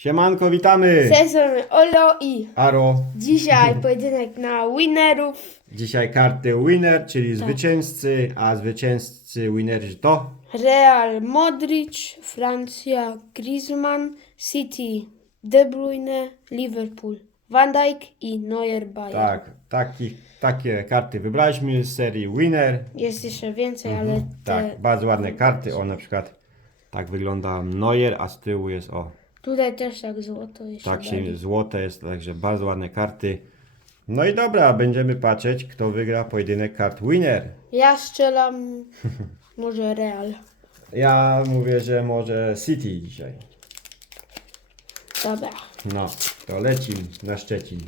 Siemanko, witamy! Sezon Olo i Aro, dzisiaj pojedynek na winnerów. dzisiaj karty winner, czyli Tak. zwycięzcy, a zwycięzcy winnerzy to? Real Modric, Francja Griezmann, City De Bruyne, Liverpool Van Dijk i Neuer Bayern. Tak, taki, takie karty wybraliśmy z serii winner. Jest jeszcze więcej, ale te... Tak, bardzo ładne karty. O, na przykład tak wygląda Neuer, a z tyłu jest o, tutaj też tak złoto jeszcze tak się złote jest, także bardzo ładne karty. No i dobra, będziemy patrzeć, kto wygra pojedynek kart winner. Ja strzelam może Real. Ja mówię, że może City dzisiaj. Dobra. No, to lecim na Szczecin.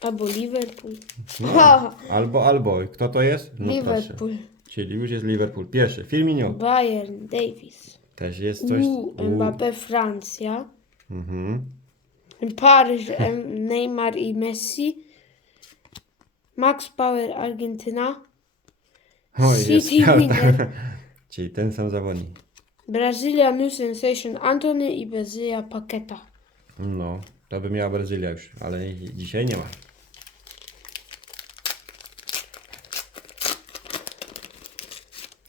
Albo Liverpool. No, albo, albo. Kto to jest? No Liverpool. Proszę. Czyli już jest Liverpool. Pierwszy. Firmino. Bayern, Davis. Też jest coś. U, Mbappé, Francja. Mhm. Paryż, em, Neymar i Messi. Max Power, Argentyna. O, City winner. Czyli ten sam zawodnik. Brazylia, New Sensation, Antony i Brazylia, Paketa. No, to by miała Brazylia już, ale dzisiaj nie ma.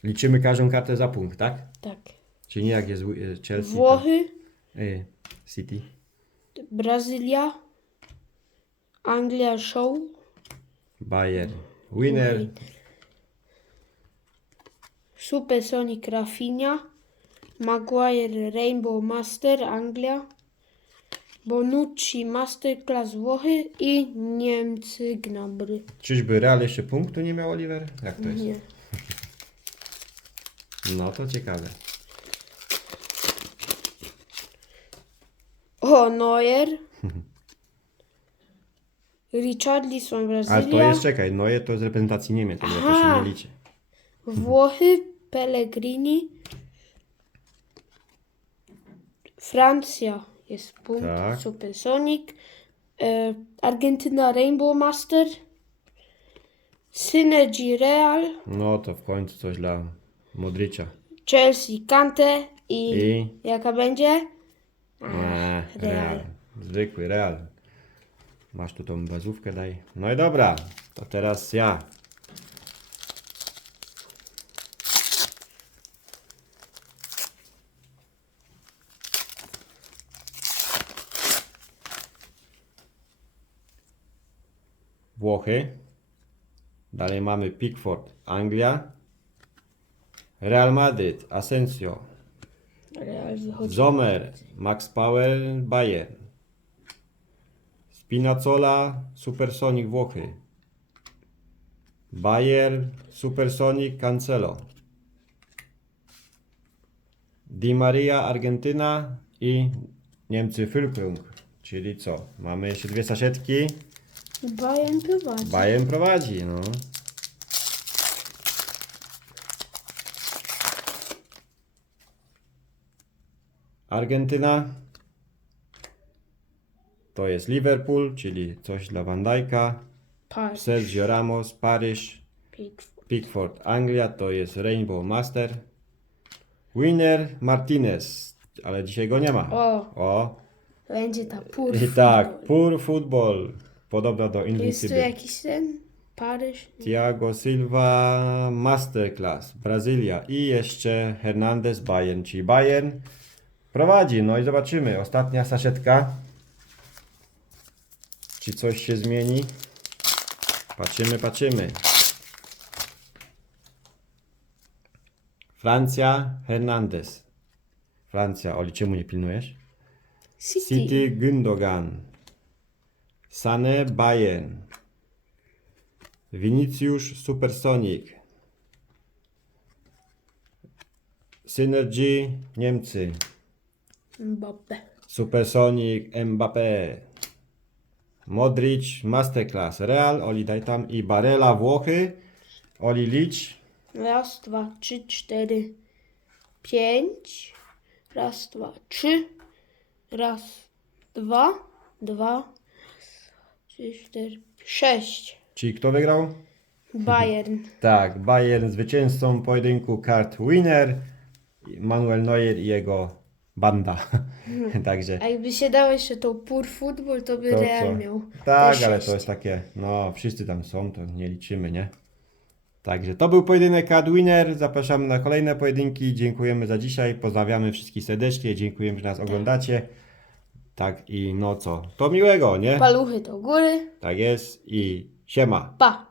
Liczymy każdą kartę za punkt, tak? Tak. Czyli nie jak jest y, Chelsea. Włochy, y, City. Brazylia, Anglia, Show. Bayern. Winner. Supersonic, Rafinha. Maguire, Rainbow Master, Anglia. Bonucci, Masterclass, Włochy i Niemcy, Gnabry. Czyżby Real jeszcze punktu nie miał Oliver? Jak to jest? Nie. No to ciekawe. O, Neuer. Richarlison, Ale Brazylia. to jest, czekaj, Noje to z reprezentacji Niemiec, to się Aha. nie liczy. Włochy, Pellegrini. Francja jest punkt. Tak. Supersonic. E, Argentyna, Rainbow Master. Synergy Real. No to w końcu coś dla Modricza. Chelsea, Kante. I, I? jaka będzie? Real. Zwykły Real. Masz tu tą bazówkę, daj. No i dobra, to teraz ja. Włochy. Dalej mamy Pickford, Anglia. Real Madrid, Asensio. Real wychodzi. Zomer, Max Power, Bayern. Spinazzola, Supersonic Włochy. Bayern, Supersonic Cancelo. Di Maria, Argentyna i Niemcy Füllkrug. Czyli co? Mamy jeszcze dwie saszetki. Bayern prowadzi. Bayern prowadzi, no. Argentyna. To jest Liverpool, czyli coś dla Van Dijk'a. Paryż. Sergio Ramos, Paryż. Pickford. Pickford, Anglia, to jest Rainbow Master. Winner Martinez, ale dzisiaj go nie ma. O, O. będzie ta pur. I tak, Pur Football. Podobna do Jest tu Invincible. jakiś ten? Paryż? Thiago Silva Masterclass Brazylia i jeszcze Hernandez Bayern, czyli Bayern prowadzi. No i zobaczymy. Ostatnia saszetka. Czy coś się zmieni? Patrzymy, patrzymy. Francja Hernandez. Francja, Oli, czemu nie pilnujesz? City. City Gündogan. Sane Bayern. Vinicius Supersonic. Synergy Niemcy. Mbappé. Supersonic Mbappé. Modric Masterclass. Real, Oli daj tam i Barella Włochy. Oli licz. Raz, dwa, trzy, cztery, pięć. Raz, dwa, trzy. Raz, dwa, dwa, trzy, cztery, sześć. Czyli kto wygrał? Bayern. Tak, Bayern zwycięzcą pojedynku kart winner. Manuel Neuer i jego banda. Także A jakby się dało jeszcze tą pur football, to by To Real co? miał. tak, ale to jest takie, no wszyscy tam są, to nie liczymy, nie? Także to był pojedynek Adwinner. Zapraszamy na kolejne pojedynki. Dziękujemy za dzisiaj. Pozdrawiamy wszystkich serdecznie. Dziękujemy, że nas oglądacie. Tak i no co? To miłego, nie? Paluchy do góry. Tak jest i siema. Pa!